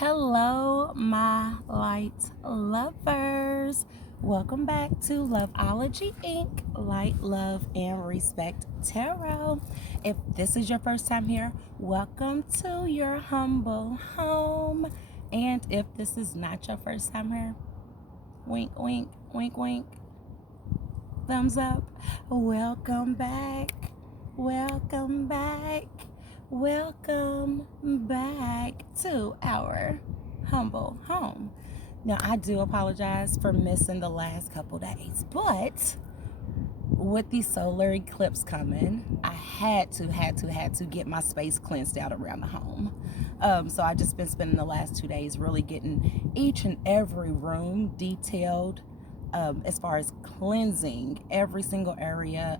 Hello, my light lovers. Welcome back to Loveology Ink, Light, Love, and Respect Tarot. If this is your first time here, welcome to your humble home. And if this is not your first time here, wink, wink, wink, wink, thumbs up. Welcome back. Welcome back. Welcome back to our humble home. Now, I do apologize for missing the last couple days, but with the solar eclipse coming, I had to get my space cleansed out around the home. So I just been spending the last 2 days really getting each and every room detailed, as far as cleansing every single area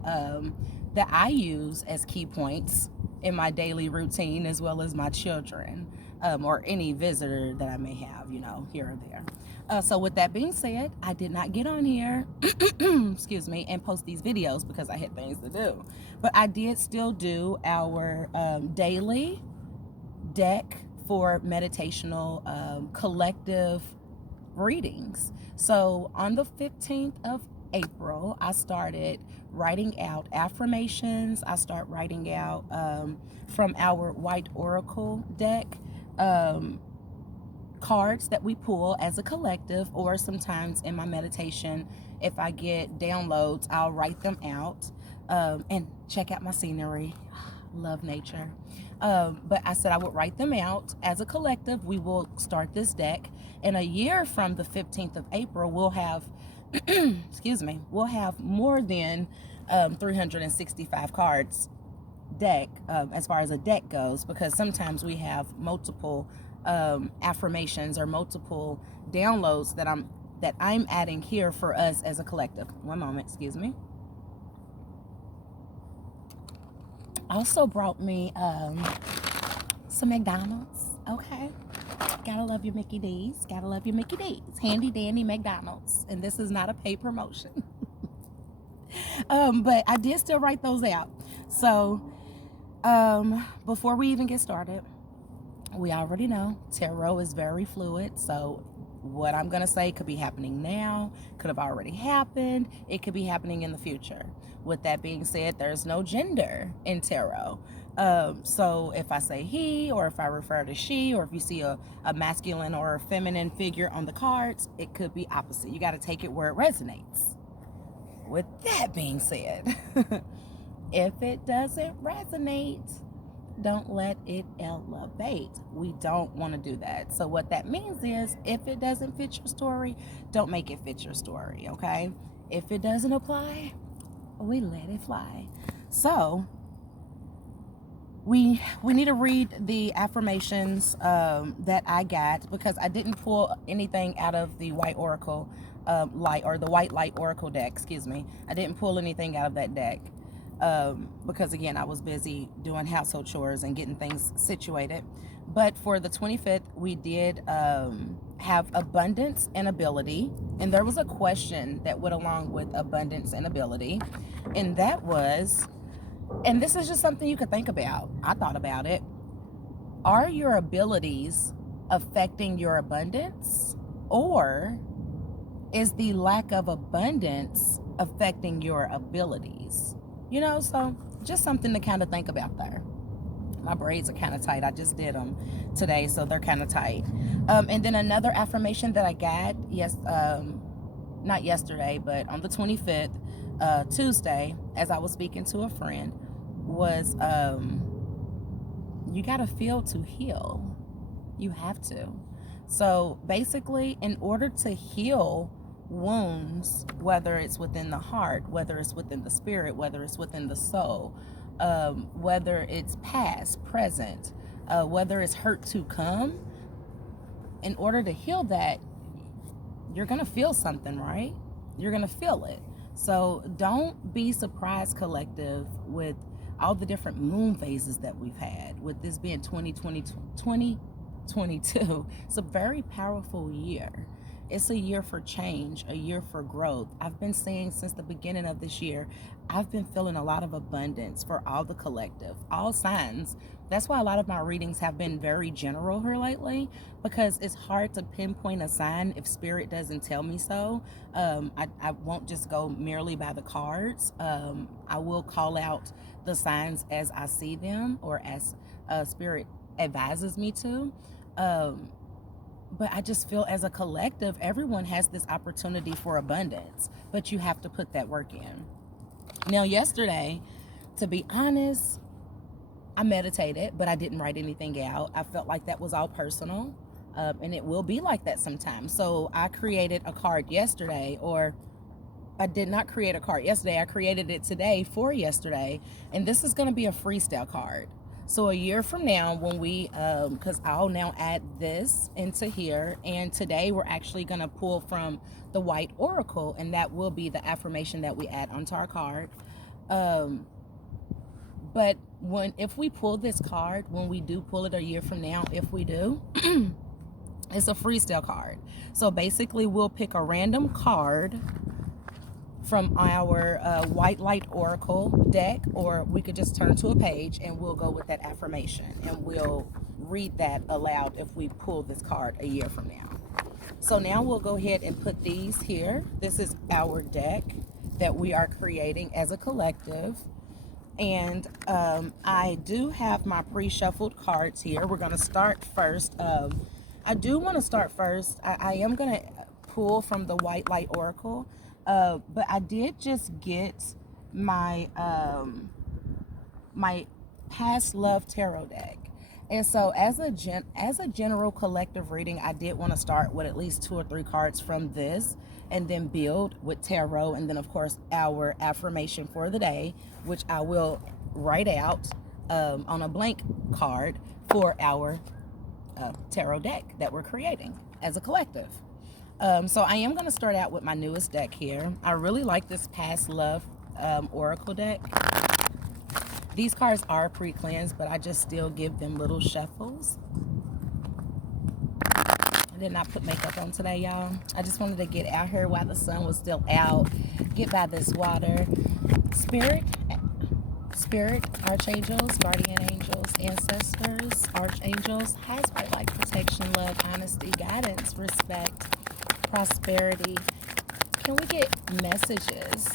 that I use as key points in my daily routine, as well as my children, or any visitor that I may have, here or there. So with that being said, I did not get on here, excuse me, and post these videos because I had things to do. But I did still do our daily deck for meditational collective readings. So on the 15th of April, I started writing out affirmations. I start writing out from our White Oracle deck, cards that we pull as a collective, or sometimes in my meditation, if I get downloads, I'll write them out. And check out my scenery. Love nature. But I said I would write them out as a collective. We will start this deck. And a year from the 15th of April, we'll have, excuse me, we'll have more than 365 cards deck, as far as a deck goes, because sometimes we have multiple affirmations or multiple downloads that I'm adding here for us as a collective. One moment, excuse me. Also brought me some McDonald's. Okay, gotta love your Mickey D's. Gotta love your Mickey D's. Handy dandy McDonald's. And this is not a paid promotion. But I did still write those out. So before we even get started, we already know tarot is very fluid. So what I'm gonna say could be happening now, could have already happened, it could be happening in the future. With that being said, there's no gender in tarot. So if I say he, or if I refer to she, or if you see a masculine or a feminine figure on the cards, it could be opposite. You got to take it where it resonates. With that being said, if it doesn't resonate, don't let it elevate. We don't want to do that. So what that means is, if it doesn't fit your story, don't make it fit your story, okay? If it doesn't apply, we let it fly. So we need to read the affirmations that I got, because I didn't pull anything out of the White Oracle light, or the White Light Oracle deck, excuse me. I didn't pull anything out of that deck because again, I was busy doing household chores and getting things situated. But for the 25th, we did have abundance and ability. And there was a question that went along with abundance and ability. And that was, and this is just something you could think about. I thought about it. Are your abilities affecting your abundance? Or is the lack of abundance affecting your abilities? So just something to kind of think about there. My braids are kind of tight. I just did them today, so they're kind of tight. And then another affirmation that I got, not yesterday, but on the 25th, Tuesday, as I was speaking to a friend, was you got to feel to heal. You have to. So basically, in order to heal wounds, whether it's within the heart, whether it's within the spirit, whether it's within the soul, whether it's past, present, whether it's hurt to come, in order to heal that, you're going to feel something, right? You're going to feel it. So don't be surprised, collective, with all the different moon phases that we've had, with this being 2022. It's a very powerful year. It's a year for change, a year for growth. I've been saying since the beginning of this year, I've been feeling a lot of abundance for all the collective, all signs That's why a lot of my readings have been very general here lately, because it's hard to pinpoint a sign if spirit doesn't tell me so. I won't just go merely by the cards. I will call out the signs as I see them, or as spirit advises me to. But I just feel as a collective, everyone has this opportunity for abundance, but you have to put that work in. Now, yesterday, to be honest, I meditated, but I didn't write anything out. I felt like that was all personal, and it will be like that sometimes. So I created a card yesterday, or I did not create a card yesterday. I created it today for yesterday, and this is going to be a freestyle card. So a year from now, when we, because I'll now add this into here, and today we're actually going to pull from the White Oracle, and that will be the affirmation that we add onto our card. But if we pull this card, when we do pull it a year from now, if we do, it's a freestyle card. So basically, we'll pick a random card from our White Light Oracle deck, or we could just turn to a page and we'll go with that affirmation, and we'll read that aloud if we pull this card a year from now. So now we'll go ahead and put these here. This is our deck that we are creating as a collective. And I do have my pre-shuffled cards here. We're going to start first. I do want to start first. I am going to pull from the White Light Oracle. But I did just get my my Past Love Tarot deck. And so as a general collective reading, I did want to start with at least 2 or 3 cards from this, and then build with tarot, and then of course our affirmation for the day, which I will write out on a blank card for our tarot deck that we're creating as a collective. So I am going to start out with my newest deck here. I really like this Past Love Oracle deck. These cards are pre-cleansed, but I just still give them little shuffles. I did not put makeup on today, y'all. I just wanted to get out here while the sun was still out, get by this water. Spirit, archangels, guardian angels, ancestors, archangels, high spirit like protection, love, honesty, guidance, respect, prosperity. Can we get messages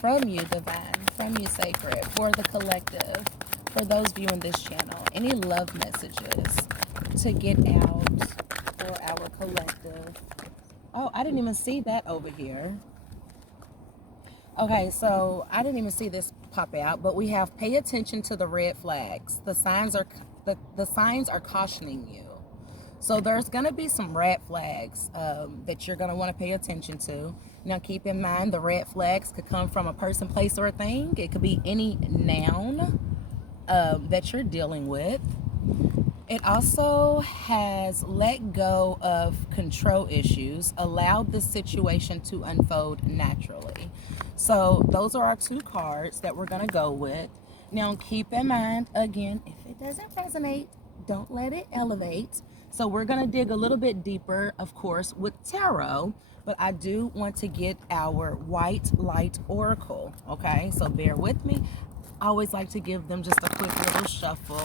from you, divine, from you, sacred, for the collective, for those viewing this channel? Any love messages to get out for our collective? Oh, I didn't even see that over here. Okay, so I didn't even see this pop out, but we have pay attention to the red flags. The signs are cautioning you. So there's going to be some red flags that you're going to want to pay attention to. Now keep in mind, the red flags could come from a person, place, or a thing. It could be any noun that you're dealing with. It also has let go of control issues, allowed the situation to unfold naturally. So those are our 2 cards that we're going to go with. Now keep in mind, again, if it doesn't resonate, don't let it elevate. So we're going to dig a little bit deeper, of course, with tarot, but I do want to get our White Light Oracle, okay? So bear with me. I always like to give them just a quick little shuffle,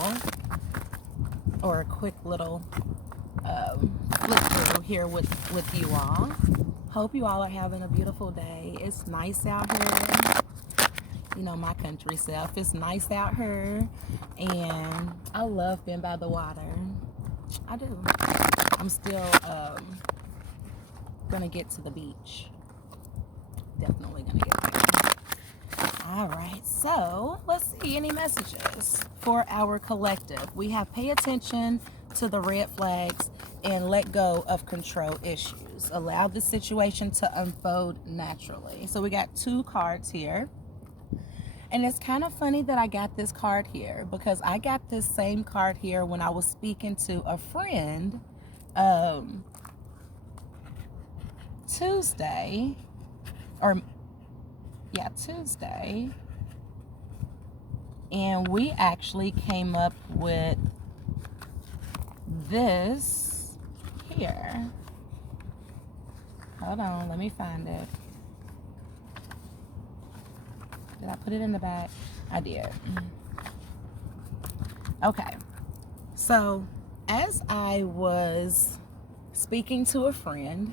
or a quick little flip through here with you all. Hope you all are having a beautiful day. It's nice out here. You know, my country self. It's nice out here, and I love being by the water. I do. I'm still gonna get to the beach. Definitely gonna get there. All right, so let's see any messages for our collective. We have pay attention to the red flags and let go of control issues. Allow the situation to unfold naturally. So we got 2 cards here. And it's kind of funny that I got this card here, because I got this same card here when I was speaking to a friend Tuesday. And we actually came up with this here. Hold on, let me find it. Did I put it in the bag? I did. Okay. So, as I was speaking to a friend,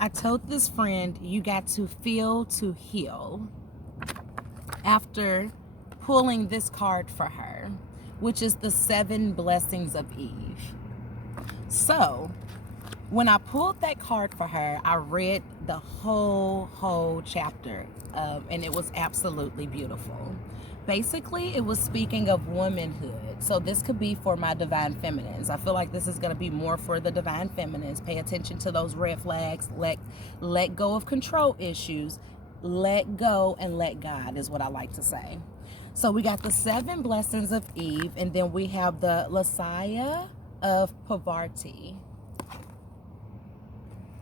I told this friend, you got to feel to heal, after pulling this card for her, which is the 7 blessings of Eve. So, when I pulled that card for her, I read the whole chapter, and it was absolutely beautiful. Basically, it was speaking of womanhood. So this could be for my divine feminines. I feel like this is going to be more for the divine feminines. Pay attention to those red flags. Let go of control issues. Let go and let God is what I like to say. So we got the 7 blessings of Eve, and then we have the Messiah of poverty.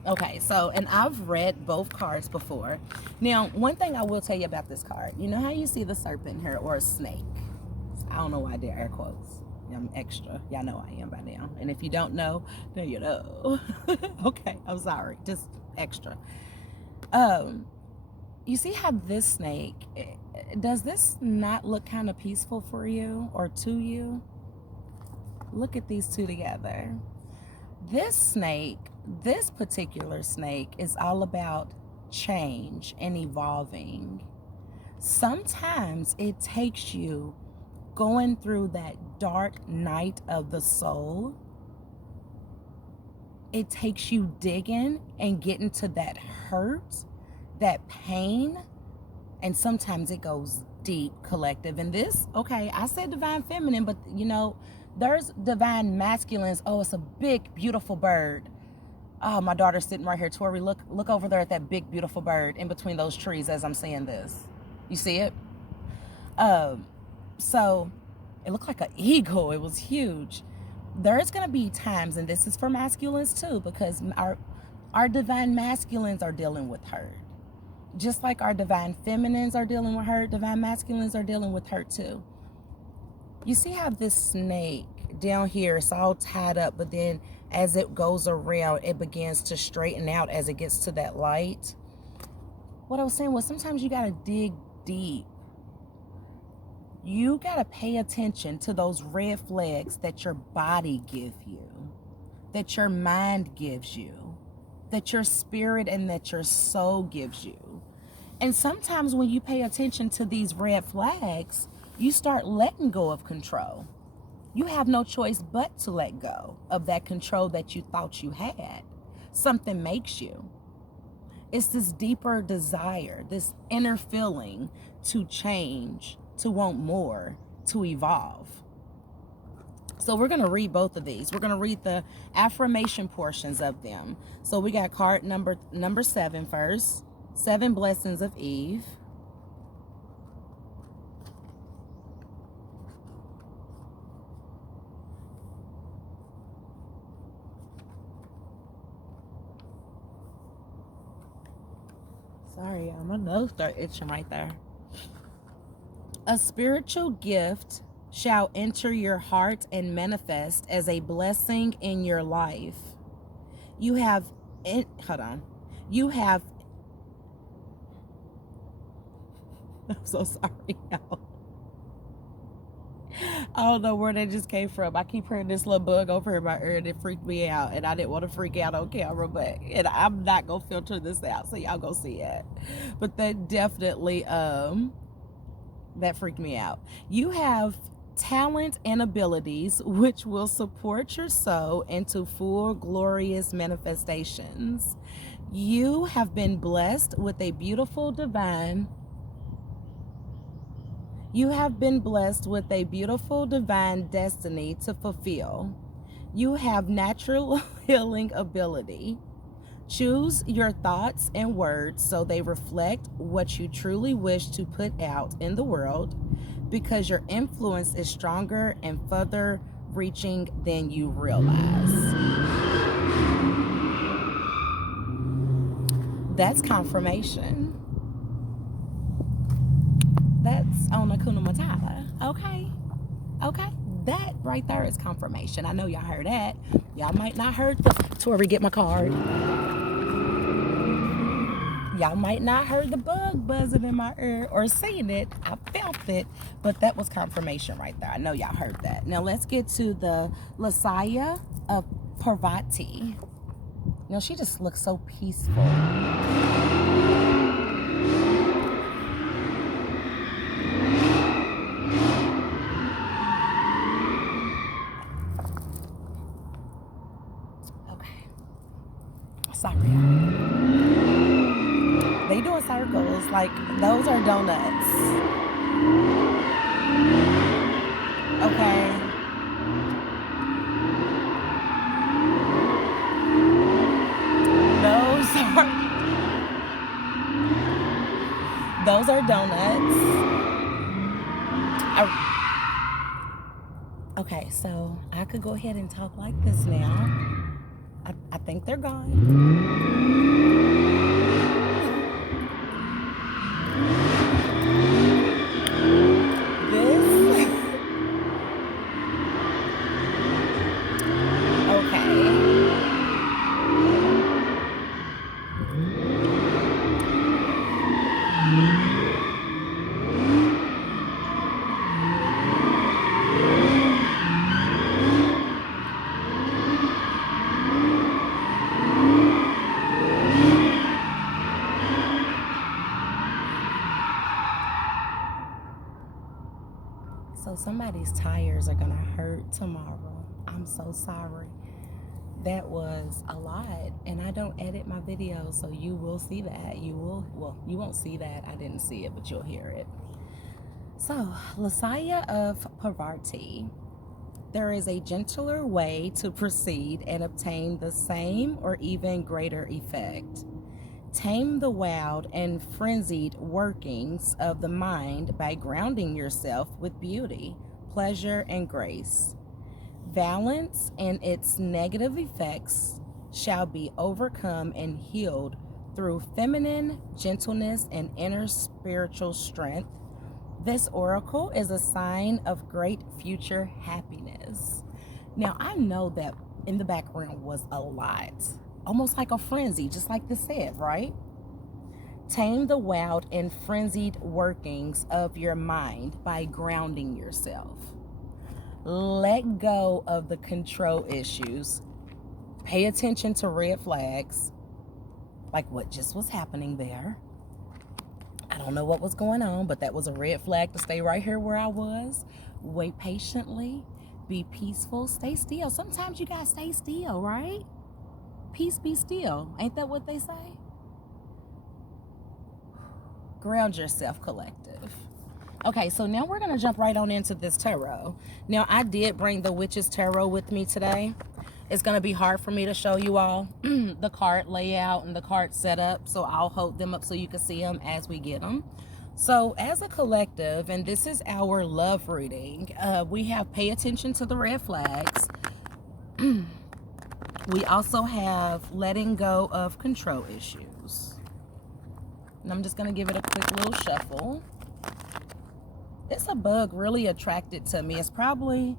Okay, so, and I've read both cards before. Now, one thing I will tell you about this card, you know how you see the serpent here, or a snake? I don't know why I did air quotes. I'm extra. Y'all know I am by now. And if you don't know, then you know. Okay, I'm sorry. Just extra. You see how this snake, does this not look kind of peaceful for you or to you? Look at these two together. This snake, this particular snake, is all about change and evolving. Sometimes it takes you going through that dark night of the soul. It takes you digging and getting to that hurt, that pain, and sometimes it goes deep, collective. And this, okay, I said divine feminine, but you know, there's divine masculines. Oh, it's a big, beautiful bird. Oh, my daughter's sitting right here. Tori, look over there at that big, beautiful bird in between those trees as I'm saying this. You see it? So it looked like an eagle. It was huge. There's going to be times, and this is for masculines too, because our divine masculines are dealing with hurt. Just like our divine feminines are dealing with hurt, divine masculines are dealing with hurt too. You see how this snake down here, it's all tied up, but then as it goes around, it begins to straighten out as it gets to that light. What I was saying was sometimes you got to dig deep. You got to pay attention to those red flags that your body gives you, that your mind gives you, that your spirit and that your soul gives you. And sometimes when you pay attention to these red flags, you start letting go of control. You have no choice but to let go of that control that you thought you had. Something makes you. It's this deeper desire, this inner feeling to change, to want more, to evolve. So we're going to read both of these. We're going to read the affirmation portions of them. So we got card number 7 first. 7 blessings of Eve. Sorry, my nose started itching right there. A spiritual gift shall enter your heart and manifest as a blessing in your life. You have I'm so sorry, y'all. I don't know where that just came from. I keep hearing this little bug over in my ear and it freaked me out. And I didn't want to freak out on camera, and I'm not going to filter this out, so y'all go see it. But that definitely, that freaked me out. You have talent and abilities which will support your soul into full glorious manifestations. You have been blessed with a beautiful divine destiny to fulfill. You have natural healing ability. Choose your thoughts and words so they reflect what you truly wish to put out in the world, because your influence is stronger and further reaching than you realize. That's confirmation. That's on Hakuna Matata. Okay. That right there is confirmation. I know y'all heard that. Y'all might not heard the Tori, get my card. Y'all might not heard the bug buzzing in my ear or seen it. I felt it, but that was confirmation right there. I know y'all heard that. Now let's get to the Lasaya of Parvati. You know, she just looks so peaceful. Okay. Sorry. They doing circles, like those are donuts. Okay. Those are donuts. Okay, so I could go ahead and talk like this now. I think they're gone. So somebody's tires are gonna hurt tomorrow. I'm so sorry. That was a lot, and I don't edit my videos, so you will see that. You won't see that. I didn't see it, but you'll hear it. So, Lasaya of Parvati. There is a gentler way to proceed and obtain the same or even greater effect. Tame the wild and frenzied workings of the mind by grounding yourself with beauty, pleasure, and grace. Violence and its negative effects shall be overcome and healed through feminine gentleness and inner spiritual strength. This oracle is a sign of great future happiness. Now, I know that in the background was a lot, almost like a frenzy, just like this said, right? Tame the wild and frenzied workings of your mind by grounding yourself. Let go of the control issues. Pay attention to red flags, like what just was happening there. I don't know what was going on, but that was a red flag to stay right here where I was. Wait patiently. Be peaceful. Stay still. Sometimes you gotta stay still, right? Peace, be still. Ain't that what they say? Ground yourself, collective. Okay, so now we're going to jump right on into this tarot. Now, I did bring the Witch's Tarot with me today. It's going to be hard for me to show you all the card layout and the card setup, so I'll hold them up so you can see them as we get them. So, as a collective, and this is our love reading, we have pay attention to the red flags. We also have letting go of control issues. And I'm just going to give it a quick little shuffle. It's a bug really attracted to me. It's probably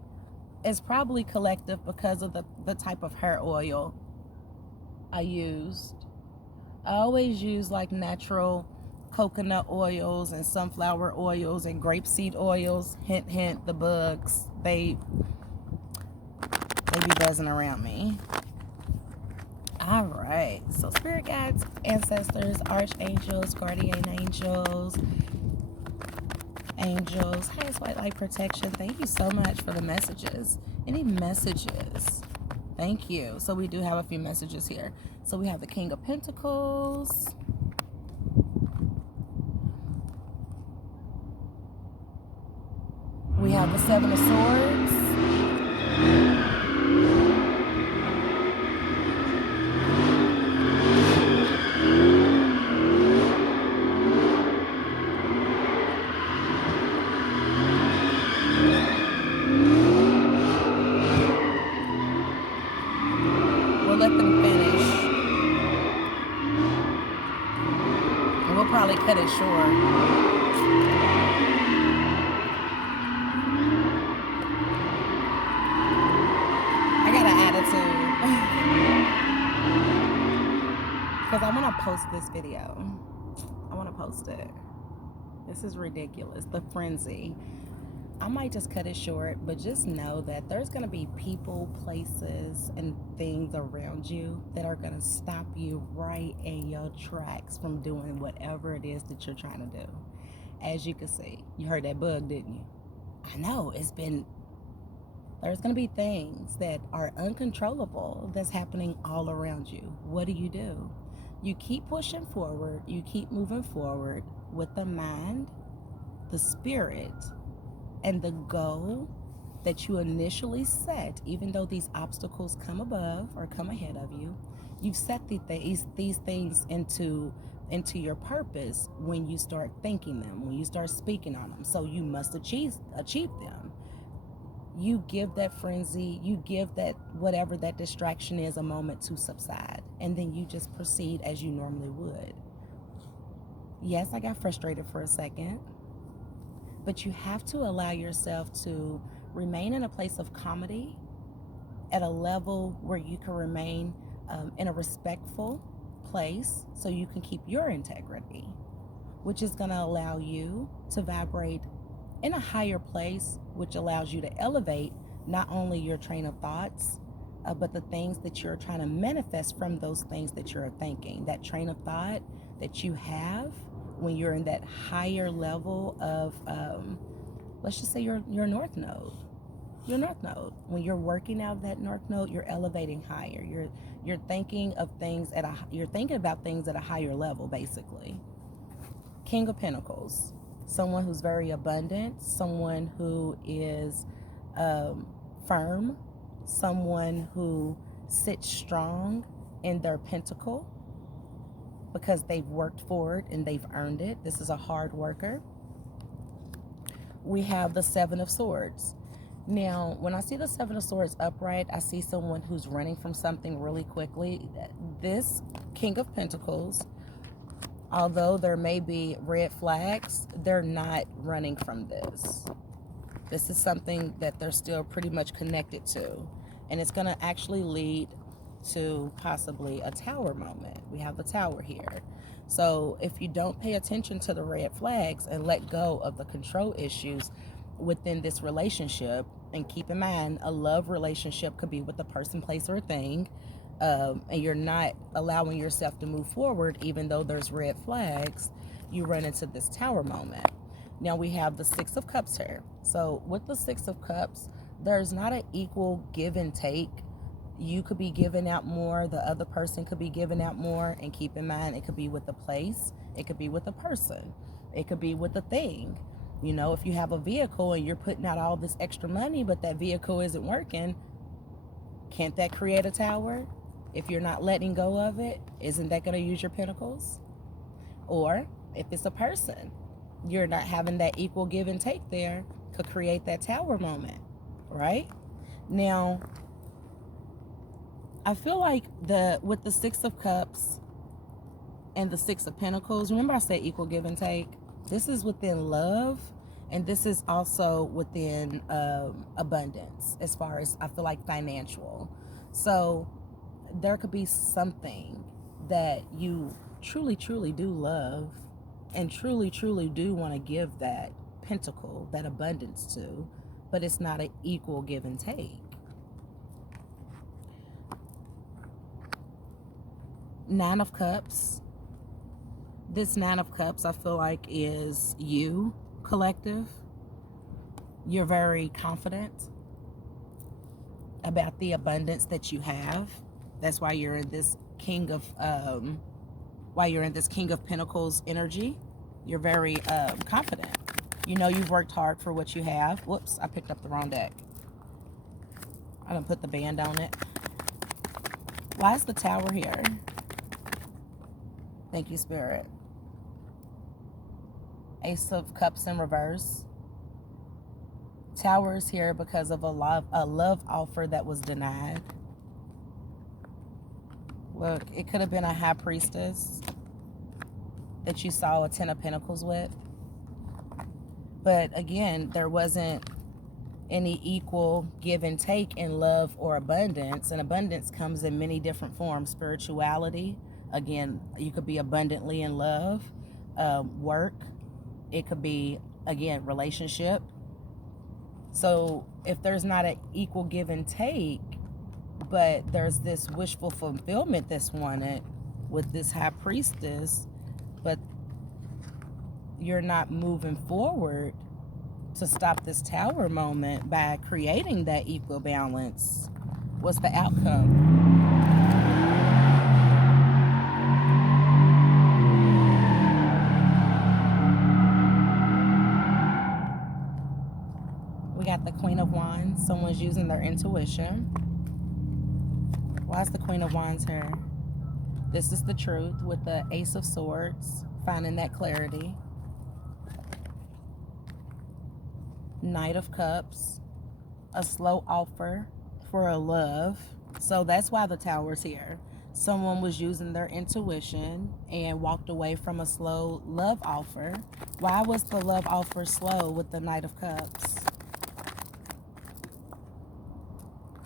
collective because of the type of hair oil I used. I always use like natural coconut oils and sunflower oils and grapeseed oils. Hint, hint, the bugs, they be buzzing around me. All right, so spirit guides, ancestors, archangels, guardian angels, highest white light protection, thank you so much for the messages. Any messages? Thank you. So we do have a few messages here. So we have the King of Pentacles. We have the Seven of Swords. Let them finish. And we'll probably cut it short. I got an attitude. because I want to post this video. I want to post it. This is ridiculous. The frenzy. I might just cut it short, but just know that there's going to be people, places, and things around you that are going to stop you right in your tracks from doing whatever it is that you're trying to do. As you can see, you heard that bug, didn't you? I know, there's going to be things that are uncontrollable that's happening all around you. What do? You keep pushing forward, you keep moving forward with the mind, the spirit, and the goal that you initially set. Even though these obstacles come above or come ahead of you, you've set these things into your purpose when you start thinking them, when you start speaking on them. So you must achieve them. You give that frenzy, you give that whatever that distraction is a moment to subside, and then you just proceed as you normally would. Yes, I got frustrated for a second, but you have to allow yourself to remain in a place of comedy at a level where you can remain in a respectful place so you can keep your integrity, which is going to allow you to vibrate in a higher place, which allows you to elevate not only your train of thoughts, but the things that you're trying to manifest from those things that you're thinking. That train of thought that you have when you're in that higher level of, let's just say your north node. Your north node. When you're working out of that north node, you're elevating higher. You're thinking of things you're thinking about things at a higher level, basically. King of Pentacles. Someone who's very abundant, someone who is firm, someone who sits strong in their pentacle because they've worked for it and they've earned it. This is a hard worker. We have the Seven of Swords. Now, when I see the Seven of Swords upright, I see someone who's running from something really quickly. This King of Pentacles, although there may be red flags, they're not running from this. This is something that they're still pretty much connected to. And it's going to actually lead to possibly a tower moment. We have the tower here. So if you don't pay attention to the red flags and let go of the control issues within this relationship, and keep in mind, a love relationship could be with a person, place, or a thing, and you're not allowing yourself to move forward even though there's red flags, you run into this tower moment. Now we have the Six of Cups here. So with the Six of Cups, there's not an equal give and take. You could be giving out more, the other person could be giving out more, and keep in mind, it could be with a place, it could be with a person, it could be with a thing. You know, if you have a vehicle and you're putting out all this extra money, but that vehicle isn't working, can't that create a tower? If you're not letting go of it, isn't that going to use your pentacles? Or if it's a person, you're not having that equal give and take there, could create that tower moment, right? Now, I feel like with the Six of Cups and the Six of Pentacles, remember I said equal give and take? This is within love, and this is also within abundance, as far as I feel like financial. So there could be something that you truly, truly do love and truly, truly do want to give that pentacle, that abundance to, but it's not an equal give and take. Nine of Cups. This Nine of Cups, I feel like, is you, collective. You're very confident about the abundance that you have. That's why you're in this King of Pentacles energy. You're very confident. You know you've worked hard for what you have. Whoops, I picked up the wrong deck. I done put the band on it. Why is the Tower here? Thank you, Spirit. Ace of Cups in reverse. Tower is here because of a love offer that was denied. Look, it could have been a High Priestess that you saw a Ten of Pentacles with. But again, there wasn't any equal give and take in love or abundance. And abundance comes in many different forms. Spirituality, Again, you could be abundantly in love, work. It could be, again, relationship. So if there's not an equal give and take, but there's this wishful fulfillment that's wanted with this high priestess, but you're not moving forward to stop this tower moment by creating that equal balance, what's the outcome? We got the Queen of Wands. Someone's using their intuition. Why is the Queen of Wands here? This is the truth with the Ace of Swords, finding that clarity. Knight of Cups, a slow offer for a love. So that's why the Tower's here. Someone was using their intuition and walked away from a slow love offer. Why was the love offer slow with the Knight of Cups?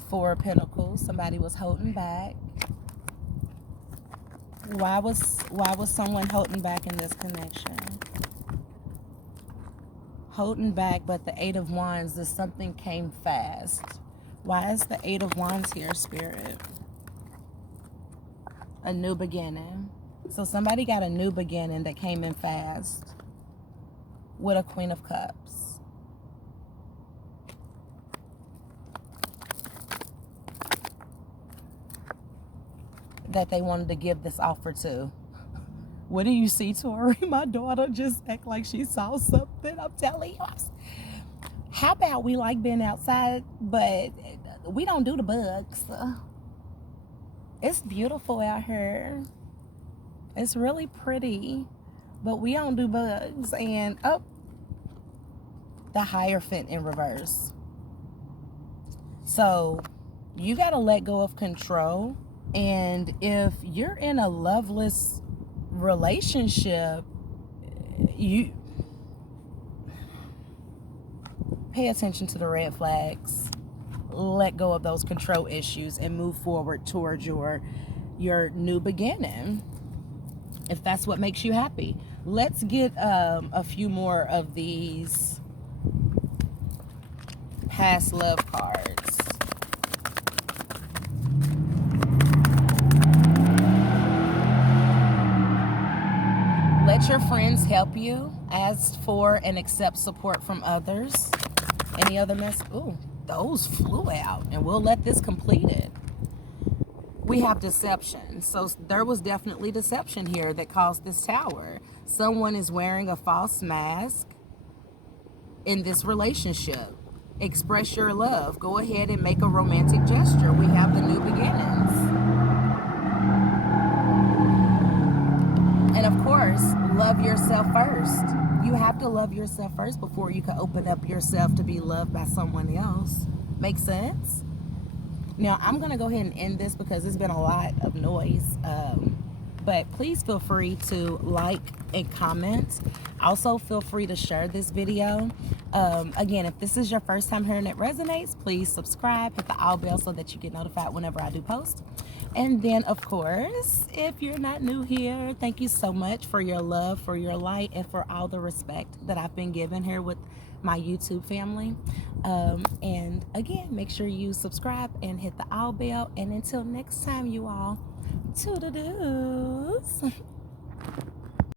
Four of Pentacles, somebody was holding back. Why was someone holding back in this connection? Holding back, but the Eight of Wands is something came fast. Why is the Eight of Wands here, Spirit? A new beginning. So somebody got a new beginning that came in fast with a Queen of Cups. That they wanted to give this offer to. What do you see, Tori? My daughter just act like she saw something. I'm telling you. How about we like being outside, but we don't do the bugs? It's beautiful out here. It's really pretty, but we don't do bugs. And the Hierophant in reverse. So you got to let go of control. And if you're in a loveless relationship, you pay attention to the red flags, let go of those control issues, and move forward towards your new beginning, if that's what makes you happy. Let's get a few more of these past love cards. Let your friends help you. Ask for and accept support from others. Any other mess? Ooh, those flew out. And we'll let this completed. We have deception. So there was definitely deception here that caused this tower. Someone is wearing a false mask in this relationship. Express your love. Go ahead and make a romantic gesture. We have the new beginnings. And of course, love yourself first. You have to love yourself first before you can open up yourself to be loved by someone else. Make sense? Now, I'm going to go ahead and end this because there's been a lot of noise. But please feel free to like and comment. Also, feel free to share this video. Again, if this is your first time hearing It Resonates, please subscribe, hit the all bell so that you get notified whenever I do post. And then, of course, if you're not new here, thank you so much for your love, for your light, and for all the respect that I've been given here with my YouTube family. And again, make sure you subscribe and hit the all bell. And until next time, you all, toodle-doos.